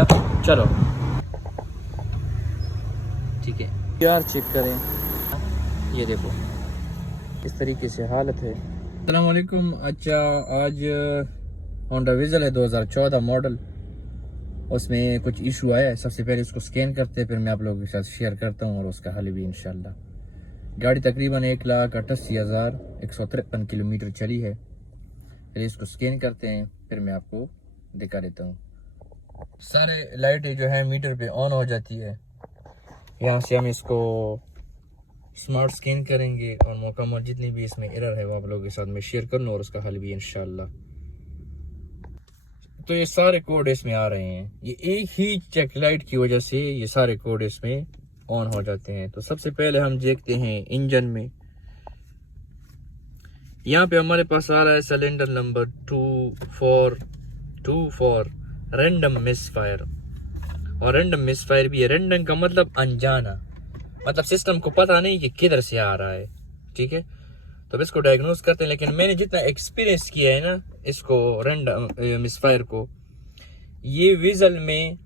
इंशाल्लाह। चलो ठीक है यार, चेक करें, ये देखो इस तरीके से हालत है। अस्सलाम वालेकुम। अच्छा, आज होंडा विज़ल है 2014 मॉडल, उसमें कुछ इशू आया है। सबसे पहले इसको स्कैन करते हैं, फिर मैं आप लोगों के साथ शेयर करता हूँ और उसका हल भी इंशाल्लाह। गाड़ी तकरीबन 1,88,153 किलोमीटर चली है। फिर इसको स्कैन करते हैं, फिर मैं आपको दिखा देता हूँ। सारे लाइटें जो है मीटर पे ऑन हो जाती है। यहाँ से हम इसको स्मार्ट स्कैन करेंगे और मुकम्मल जितनी भी इसमें एरर है वो आप लोगों के साथ मैं शेयर कर लूँ और उसका हल भी इंशाल्लाह। तो ये सारे कोड इसमें आ रहे हैं, ये एक ही चेक लाइट की वजह से ये सारे कोड इसमें ऑन हो जाते हैं। तो सबसे पहले हम देखते हैं इंजन में। यहाँ पे हमारे पास आ रहा है सिलेंडर नंबर 2424 रैंडम मिसफायर। और रैंडम मिसफायर भी है। रैंडम का मतलब अनजाना, मतलब सिस्टम को पता नहीं कि किधर से आ रहा है। ठीक है, तो अब इसको डायग्नोस करते हैं। लेकिन मैंने जितना एक्सपीरियंस किया है ना इसको रैंडम मिसफायर को, ये विज़ल में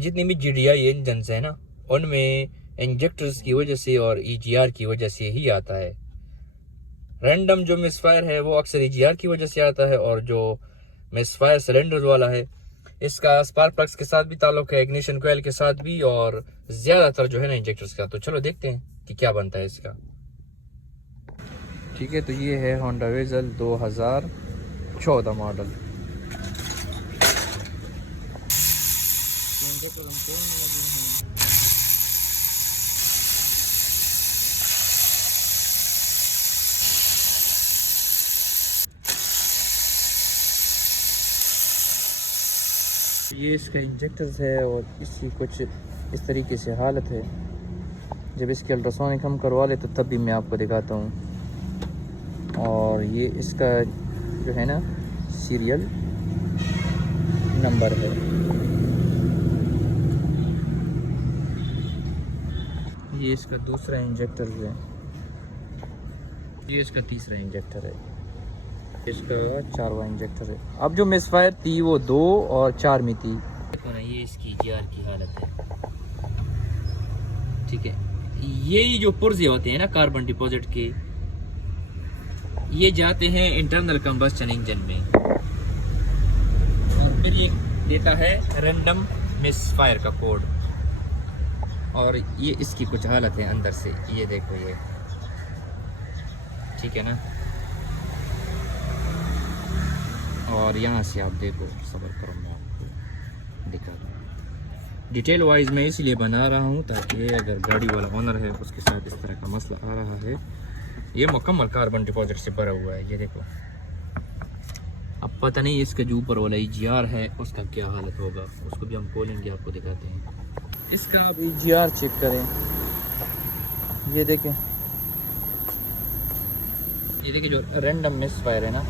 जितनी भी GDI इंजन है ना, उनमें इंजेक्टर्स की वजह से और EGR की वजह से ही आता है। रैंडम जो मिसफायर है वो अक्सर EGR की वजह से आता है, और जो मिसफायर सिलेंडर वाला है इसका स्पार्क प्लग्स के साथ भी ताल्लुक है, इग्निशन कोयल के साथ भी, और ज्यादातर जो है ना इंजेक्टर्स का। तो चलो देखते हैं कि क्या बनता है इसका। ठीक है, तो ये है होंडा विज़ल 2014 मॉडल। ये इसका इंजेक्टर्स है और इसकी कुछ इस तरीके से हालत है। जब इसकी अल्ट्रासोनिक हम करवा ले तो तब भी मैं आपको दिखाता हूँ। और ये इसका जो है ना सीरियल नंबर है। ये इसका दूसरा इंजेक्टर है, ये इसका तीसरा इंजेक्टर है, इसका 4वां इंजेक्टर है। अब जो मिसफायर थी वो 2 और 4 में थी। देखो ना, ये इसकी EGR की हालत है। ठीक है, यही जो पुर्जे होते हैं ना कार्बन डिपॉजिट के, ये जाते हैं इंटरनल कंबस्टन इंजन में और फिर ये देता है रैंडम मिसफायर का कोड। और ये इसकी कुछ हालत है अंदर से, ये देखो ये। ठीक है ना, और यहाँ से आप देखो, सब्र करो मैं आपको दिखा दूँ। डिटेल वाइज मैं इसलिए बना रहा हूँ ताकि अगर गाड़ी वाला ओनर है उसके साथ इस तरह का मसला आ रहा है। ये मुकम्मल कार्बन डिपॉजिट से भरा हुआ है, ये देखो। अब पता नहीं इसका जो ऊपर वाला EGR है उसका क्या हालत होगा, उसको भी हम खोलेंगे, आपको दिखाते हैं। इसका अब EGR चेक करें, ये देखें, ये देखिए जो रैंडम मिसफायर है ना,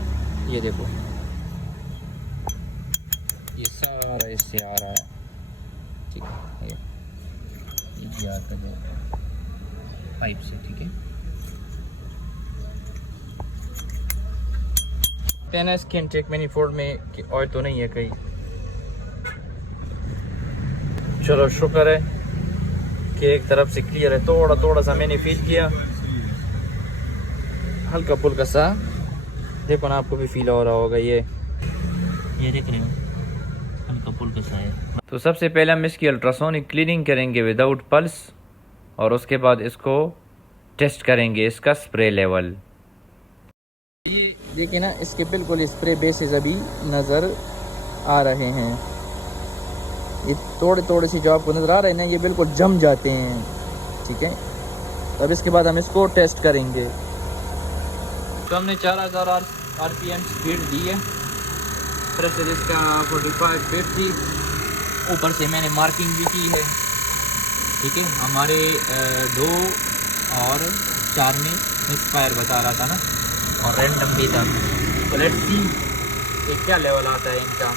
ये देखो ये सारा इससे आ रहा है। ठीक है, ये EGR का जो पाइप से। ठीक है ना, स्कैन चेक मैनिफोल्ड में कि ऑयल तो नहीं है कहीं। चलो शुक्र है कि एक तरफ से क्लियर है। थोड़ा सा मैंने फील किया, हल्का फुल्का सा, देखो ना आपको भी फील हो रहा होगा। ये देख रहे हो, हल्का फुल्का सा है। तो सबसे पहले हम इसकी अल्ट्रासोनिक क्लीनिंग करेंगे विदाउट पल्स, और उसके बाद इसको टेस्ट करेंगे इसका स्प्रे लेवल। ये देखिए ना, इसके बिल्कुल स्प्रे बेसिस अभी नज़र आ रहे हैं। ये थोड़े से जो आपको नज़र आ रहे हैं ना, ये बिल्कुल जम जाते हैं। ठीक है, तब इसके बाद हम इसको टेस्ट करेंगे। तो हमने 4000 RPM स्पीड दी है, प्रेशर इसका 45-50, ऊपर से मैंने मार्किंग भी की है। ठीक है, हमारे 2 और 4 में मिसफायर बता रहा था ना, और रैंडम भी था। तो लेट्स सी कि क्या लेवल आता है इनका।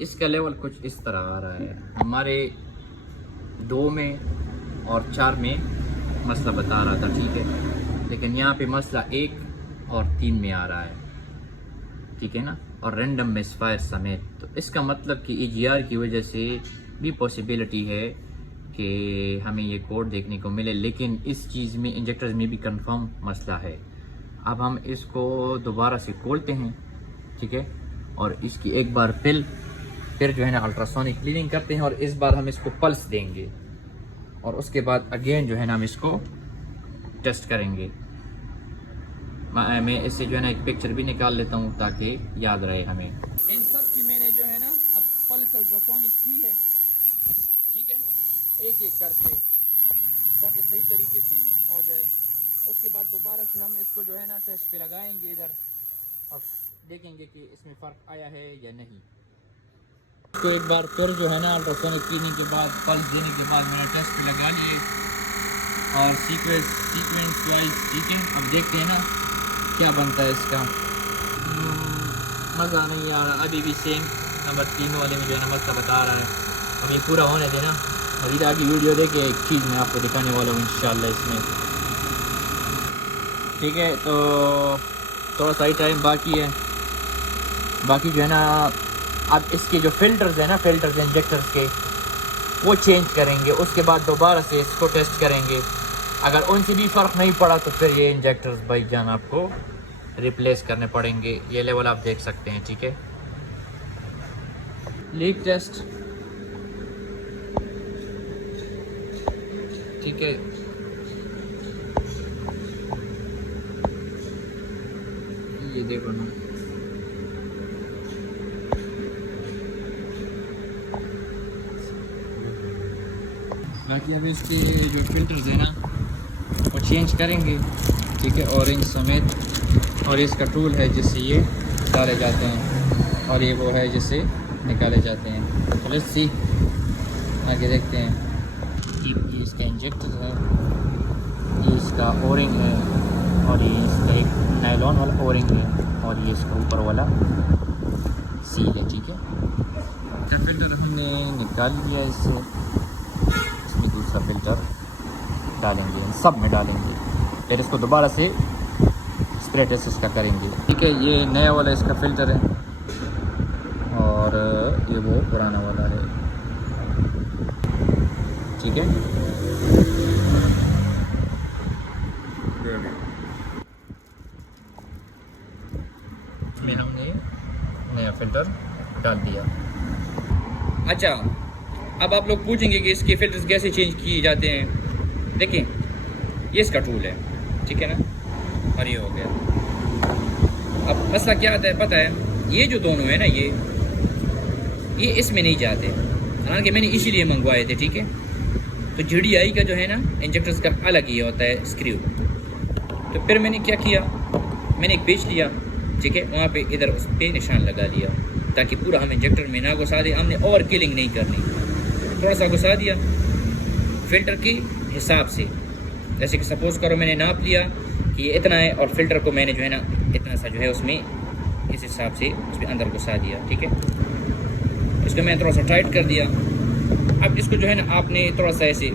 इसका लेवल कुछ इस तरह आ रहा है। हमारे 2 में और 4 में मसला बता रहा था। ठीक है, लेकिन यहाँ पे मसला 1 और 3 में आ रहा है। ठीक है ना, और रैंडम मिसफायर समेत। तो इसका मतलब कि EGR की वजह से भी पॉसिबिलिटी है कि हमें ये कोड देखने को मिले, लेकिन इस चीज़ में इंजेक्टर्स में भी कंफर्म मसला है। अब हम इसको दोबारा से खोलते हैं, ठीक है, और इसकी एक बार फिर जो है ना अल्ट्रासोनिक क्लीनिंग करते हैं, और इस बार हम इसको पल्स देंगे और उसके बाद अगेन जो है ना हम इसको टेस्ट करेंगे। मैं इससे जो है ना एक पिक्चर भी निकाल लेता हूँ ताकि याद रहे हमें। इन सब की मैंने जो है ना अब पल्स अल्ट्रासोनिक की है, ठीक है, एक एक करके ताकि सही तरीके से हो जाए। उसके बाद दोबारा से हम इसको जो है ना टेस्ट पे लगाएंगे इधर और देखेंगे कि इसमें फ़र्क आया है या नहीं। तो एक बार फिर जो है ना अल्ट्रासोनिक क्लीनिंग के बाद पल्स देने के बाद मैंने टेस्ट पे लगा लिए और सीक्वेंस वाइज, ठीक है। अब देखते हैं ना क्या बनता है इसका। मज़ा नहीं आ रहा, अभी भी सेम नंबर 3 वाले में जो है ना मज़ा बता रहा है। हम ये पूरा होने देना और इधर की वीडियो देखे एक चीज़ मैं आपको दिखाने वाला हूँ इंशाल्लाह इसमें, ठीक है। तो थोड़ा सा ही टाइम बाकी है, बाकी जो है ना अब इसके जो फ़िल्टर्स हैं ना, फ़िल्टर्स इंजेक्टर्स के, वो चेंज करेंगे। उसके बाद दोबारा से इसको टेस्ट करेंगे। अगर उनसे भी फ़र्क नहीं पड़ा तो फिर ये इंजेक्टर्स भाईजान आपको रिप्लेस करने पड़ेंगे। ये लेवल आप देख सकते हैं, ठीक है। लीक टेस्ट, ठीक है, ये देखो ना, बाकी अब इसके जो फिल्टर्स है ना वो चेंज करेंगे, ठीक है, ऑरेंज समेत। और इसका टूल है जिससे ये डाले जाते हैं और ये वो है जिससे निकाले जाते हैं। तो लेट्स सी, आगे देखते हैं। ये इसका इंजेक्टर है, ये इसका ओरिंग है और ये इसका एक नायलॉन वाला ओरिंग है और ये इसका ऊपर वाला सील है, ठीक है। फिल्टर हमने निकाल लिया इससे, इसमें दूसरा फिल्टर डालेंगे, इन सब में डालेंगे, फिर इसको दोबारा से स्प्रे टेस्ट इसका करेंगे, ठीक है। ये नया वाला इसका फ़िल्टर है और ये वो पुराना वाला है, ठीक है। इसमें हमने नया फ़िल्टर डाल दिया। अच्छा, अब आप लोग पूछेंगे कि इसके फ़िल्टर्स कैसे चेंज किए जाते हैं। देखें, ये इसका टूल है, ठीक है ना, और ये हो गया। अब मसला क्या आता है पता है, ये जो दोनों है ना ये इसमें नहीं जाते, हालांकि मैंने इसीलिए मंगवाए थे, ठीक है। तो GDI का जो है ना इंजेक्टर्स का अलग ही होता है स्क्रू। तो फिर मैंने क्या किया, मैंने एक पेच लिया, ठीक है, वहाँ पे इधर उस पर निशान लगा लिया ताकि पूरा हम इंजेक्टर में ना घुसा दे। हमने ओवर किलिंग नहीं करनी, थोड़ा सा घुसा दिया फ़िल्टर के हिसाब से। जैसे कि सपोज़ करो मैंने नाप लिया कि ये इतना है और फ़िल्टर को मैंने जो है ना इतना सा जो है उसमें इस हिसाब से उसमें अंदर घुसा दिया, ठीक है। इसको मैंने थोड़ा सा टाइट कर दिया। अब इसको जो है ना आपने थोड़ा सा ऐसे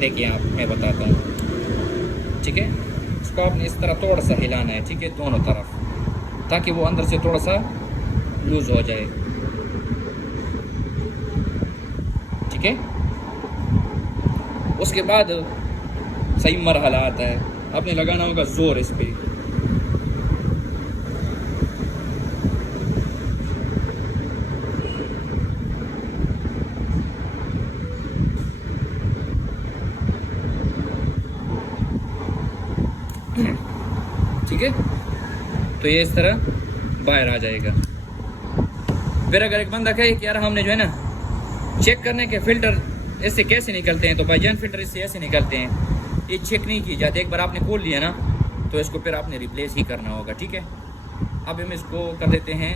देखिए, आप मैं बताता हूँ, ठीक है। इसको आपने इस तरह थोड़ा सा हिलाना है, ठीक है, दोनों तरफ, ताकि वो अंदर से थोड़ा सा लूज़ हो जाए, ठीक है। उसके बाद सही मरहला आता है, आपने लगाना होगा जोर इस पे। ठीक है, तो ये इस तरह बाहर आ जाएगा। फिर अगर एक बंदा कहे कि यार हमने जो है ना चेक करने के फ़िल्टर इससे कैसे निकलते हैं, तो भाईजान फ़िल्टर इससे ऐसे निकलते हैं, ये चेक नहीं की जाते। एक बार आपने खोल लिया ना तो इसको फिर आपने रिप्लेस ही करना होगा, ठीक है। अब हम इसको कर देते हैं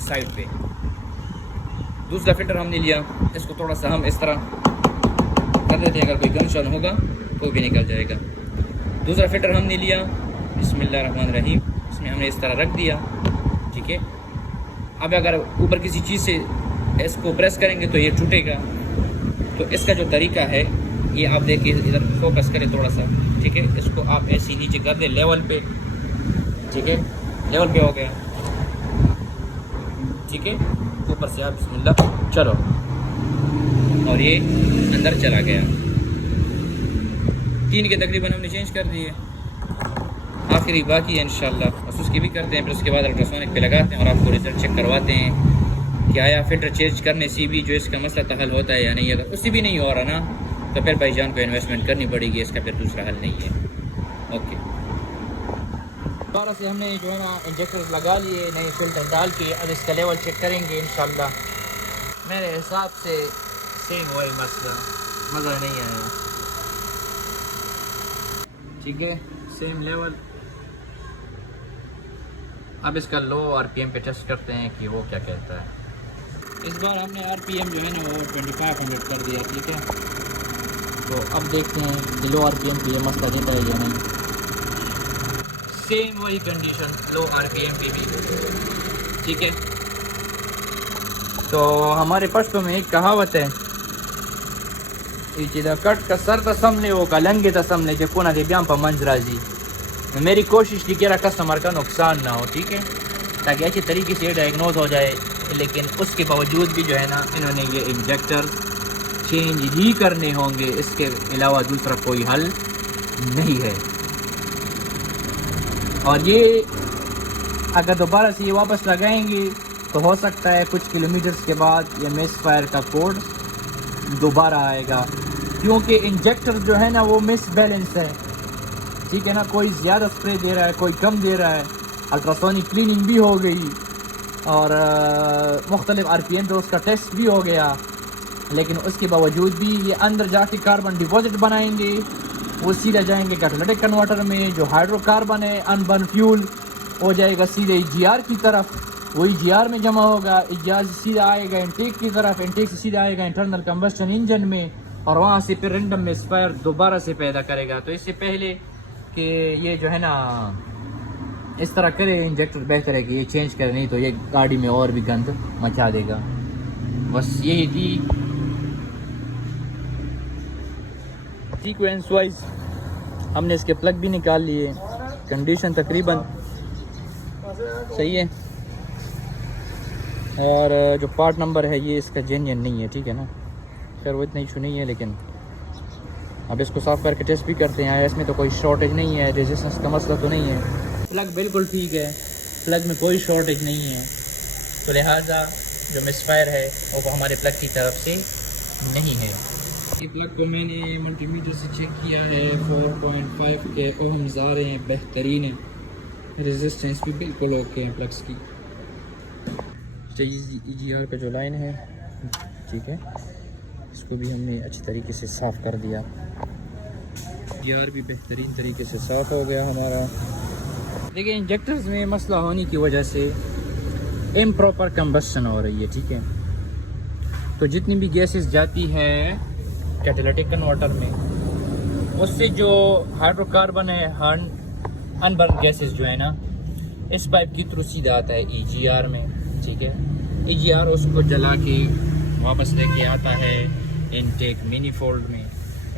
साइड पे। दूसरा फ़िल्टर हमने लिया, इसको थोड़ा सा हम इस तरह कर देते हैं, अगर कोई गनशन होगा तो भी निकल जाएगा। दूसरा फ़िल्टर हमने लिया, बिस्मिल्लाहिर्रहमानिर्रहीम, इसमें हमने इस तरह रख दिया, ठीक है। अब अगर ऊपर किसी चीज़ से इसको प्रेस करेंगे तो ये टूटेगा। तो इसका जो तरीका है ये आप देखिए, इधर फोकस करें थोड़ा सा, ठीक है। इसको आप ऐसे नीचे कर दें लेवल पे, ठीक है, लेवल पे हो गया, ठीक है, ऊपर से आप बिस्मिल्लाह चलो, और ये अंदर चला गया। 3 के तकरीबन हमने चेंज कर दिए, आखिरी बाकी है इंशाल्लाह, बस उसकी भी करते हैं, फिर उसके बाद अल्ट्रासोनिक पे लगाते हैं और आपको रिजल्ट चेक करवाते हैं कि आया फिल्टर चेंज करने से भी जो इसका मसला तो हल होता है या नहीं। अगर उससे भी नहीं हो रहा ना तो फिर भाईजान को इन्वेस्टमेंट करनी पड़ेगी, इसका फिर दूसरा हल नहीं है। ओके, दोबारा से हमने जो है ना इंजेक्टर लगा लिए, नए फिल्टर डाल के, अब इसका लेवल चेक करेंगे इंशाल्लाह। मेरे हिसाब से सेम हुआ मसला, मज़ा नहीं आया, ठीक है, सेम लेवल। अब इसका लो आरपीएम पे टेस्ट करते हैं कि वो क्या कहता है। इस बार हमने आरपीएम जो है ना वो 2500 कर दिया, ठीक है, तो अब देखते हैं कि लो आरपीएम पे ये मसला देता है या नहीं। सेम वही कंडीशन लो आरपीएम पे भी, ठीक है। तो हमारे पश्तो में एक कहावत है, कट का सर तसमले वो का लंगे तसमले जो कोना के ब्याम पर मंजरा जी। मेरी कोशिश थी कि कस्टमर का नुकसान ना हो, ठीक है, ताकि अच्छी तरीके से डायग्नोज हो जाए, लेकिन उसके बावजूद भी जो है ना इन्होंने ये इंजेक्टर चेंज ही करने होंगे, इसके अलावा दूसरा कोई हल नहीं है। और ये अगर दोबारा से ये वापस लगाएंगे तो हो सकता है कुछ किलोमीटर्स के बाद ये मिस फायर का कोड दोबारा आएगा, क्योंकि इंजेक्टर जो है ना वो मिस बैलेंस है, ठीक है ना, कोई ज़्यादा स्प्रे दे रहा है, कोई कम दे रहा है। अल्ट्रासोनिक क्लीनिंग भी हो गई और मुख्तलिफ आरपीएम पे उसका टेस्ट भी हो गया, लेकिन उसके बावजूद भी ये अंदर जाके कार्बन डिपॉजिट बनाएंगे, वो सीधा जाएंगे कैटालिटिक कन्वर्टर में, जो हाइड्रोकार्बन है अनबर्न फ्यूल हो जाएगा सीधे ईजीआर की तरफ, वो ईजीआर में जमा होगा, ईजीआर से सीधा आएगा इंटेक की तरफ, इंटेक से सीधा आएगा इंटरनल कंबस्शन इंजन में, और वहाँ से फिर रैंडम मिसफायर दोबारा से पैदा करेगा। तो इससे पहले कि ये जो है ना इस तरह करे इंजेक्टर, बेहतर है कि ये चेंज करे, नहीं तो ये गाड़ी में और भी गंद मचा देगा। बस यही थी सीक्वेंस वाइज हमने इसके प्लग भी निकाल लिए, कंडीशन तकरीबन सही है, और जो पार्ट नंबर है ये इसका जेन्युइन नहीं है, ठीक है ना, खैर वो इतना इशू नहीं है, लेकिन अब इसको साफ़ करके टेस्ट भी करते हैं, इसमें तो कोई शॉर्टेज नहीं है, रेजिस्टेंस का मसला तो नहीं है, प्लग बिल्कुल ठीक है, प्लग में कोई शॉर्टेज नहीं है, तो लिहाजा जो मिसफायर है वो हमारे प्लग की तरफ से नहीं है। ये प्लग को मैंने मल्टीमीटर से चेक किया है, 4.5 के ओहम्स आ रहे हैं, बेहतरीन है, रेजिस्टेंस भी बिल्कुल ओके है प्लग्स की। ईजीआर का जो लाइन है, ठीक है, इसको भी हमने अच्छी तरीके से साफ़ कर दिया, ईजीआर भी बेहतरीन तरीके से साफ़ हो गया हमारा। देखिए इंजेक्टर्स में मसला होने की वजह से इम्प्रॉपर कंबस्शन हो रही है, ठीक है, तो जितनी भी गैसेस जाती है कैटालिटिक कन्वर्टर में, उससे जो हाइड्रोकार्बन है, अनबर्न गैसेस जो है ना, इस पाइप के थ्रू सीधा आता है ईजीआर में, ठीक है, ईजीआर उसको जला के वापस लेके आता है इनटेक मिनीफोल्ड में,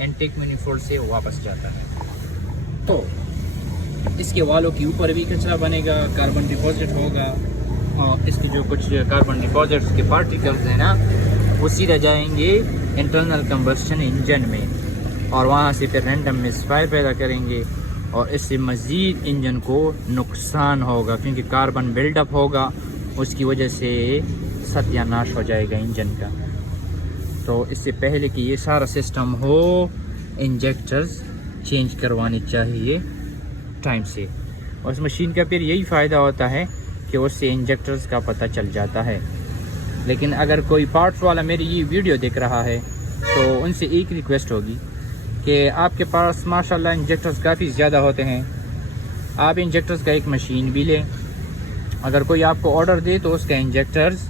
इनटेक मिनीफोल्ड से वापस जाता है, तो इसके वालों के ऊपर भी कचरा बनेगा, कार्बन डिपॉजिट होगा, और इसके जो कुछ कार्बन डिपॉजिट्स के पार्टिकल्स हैं ना वो सीधा जाएंगे इंटरनल कंबस्शन इंजन में, और वहाँ से फिर रैंडम मिसफायर पैदा करेंगे, और इससे मज़ीद इंजन को नुकसान होगा, क्योंकि कार्बन बिल्डअप होगा, उसकी वजह से सत्यानाश हो जाएगा इंजन का। तो इससे पहले कि ये सारा सिस्टम हो, इंजेक्टर्स चेंज करवानी चाहिए टाइम से, और इस मशीन का फिर यही फ़ायदा होता है कि उससे इंजेक्टर्स का पता चल जाता है। लेकिन अगर कोई पार्ट्स वाला मेरी ये वीडियो देख रहा है तो उनसे एक रिक्वेस्ट होगी कि आपके पास माशाल्लाह इंजेक्टर्स काफ़ी ज़्यादा होते हैं, आप इंजेक्टर्स का एक मशीन भी लें, अगर कोई आपको ऑर्डर दे तो उसका इंजेक्टर्स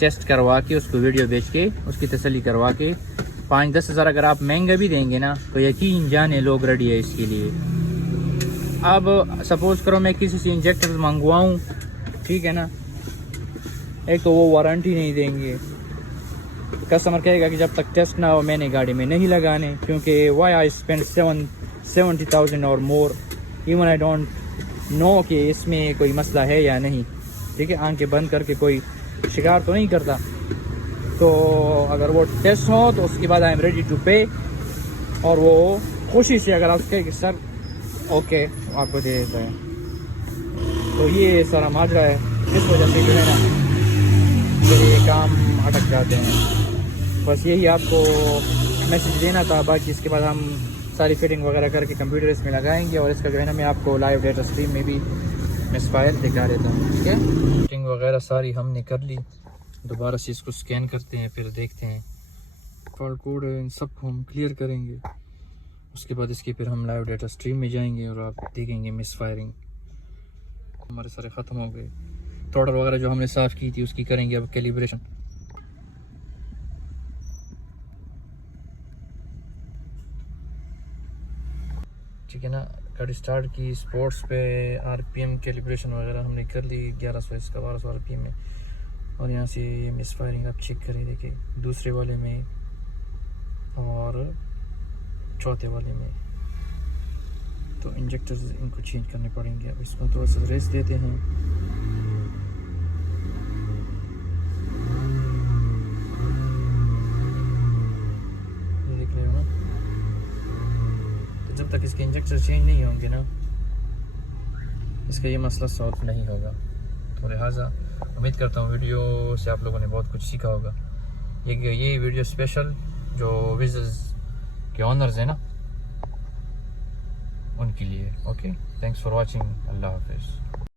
टेस्ट करवा के उसको वीडियो बेच के उसकी तसल्ली करवा के 5-10 हज़ार अगर आप महंगा भी देंगे ना तो यकीन जाने लोग रेडी है इसके लिए। अब सपोज़ करो मैं किसी से इंजेक्टर्स मंगवाऊँ, ठीक है ना, एक तो वो वारंटी नहीं देंगे, कस्टमर कहेगा कि जब तक टेस्ट ना हो मैंने गाड़ी में नहीं लगाने, क्योंकि वाई आई स्पेंड 70,000 और मोर इवन आई डोंट नो कि इसमें कोई मसला है या नहीं, ठीक है। आंखें बंद करके कोई शिकार तो नहीं करता। तो अगर वो टेस्ट हो तो उसके बाद आई एम रेडी टू पे, और वो खुशी से अगर आप कहें कि सर ओके आपको दे देता है। तो ये सारा माजरा है, इस वजह से जो है ना फिर ये काम अटक जाते हैं। बस यही आपको मैसेज देना था। बाकी इसके बाद हम सारी फिटिंग वगैरह करके कंप्यूटर इसमें लगाएंगे, और इसका जो है ना मैं आपको लाइव डेटा स्ट्रीम में भी मिसफायर दिखा देता हूँ, ठीक है। फिटिंग वगैरह सारी हमने कर ली। दोबारा से इसको स्कैन करते हैं, फिर देखते हैं फॉल्ट कोड है, इन सबको हम क्लियर करेंगे। उसके बाद इसके फिर हम लाइव डेटा स्ट्रीम में जाएंगे और आप देखेंगे मिसफायरिंग हमारे सारे ख़त्म हो गए। थ्रॉटल वगैरह जो हमने साफ़ की थी उसकी करेंगे अब कैलिब्रेशन। ठीक है ना, गाड़ी स्टार्ट की, स्पोर्ट्स पे आरपीएम कैलिब्रेशन वगैरह हमने कर ली 1100 इसका 1200 आरपीएम में। और यहाँ से ये मिसफायरिंग आप चेक करें, देखिए दूसरे वाले में और चौथे वाले में। तो इंजेक्टर्स इनको चेंज करने पड़ेंगे। अब इसको थोड़ा सा रेस्ट देते हैं। ये देख रहे हो ना, तो जब तक इसके इंजेक्टर चेंज नहीं होंगे ना इसका ये मसला सॉल्व नहीं होगा। तो लिहाजा उम्मीद करता हूँ वीडियो से आप लोगों ने बहुत कुछ सीखा होगा। ये वीडियो स्पेशल जो विज़र्स के ऑनर्स हैं ना उनके लिए। Okay, thanks for watching. Allah हाफिज़।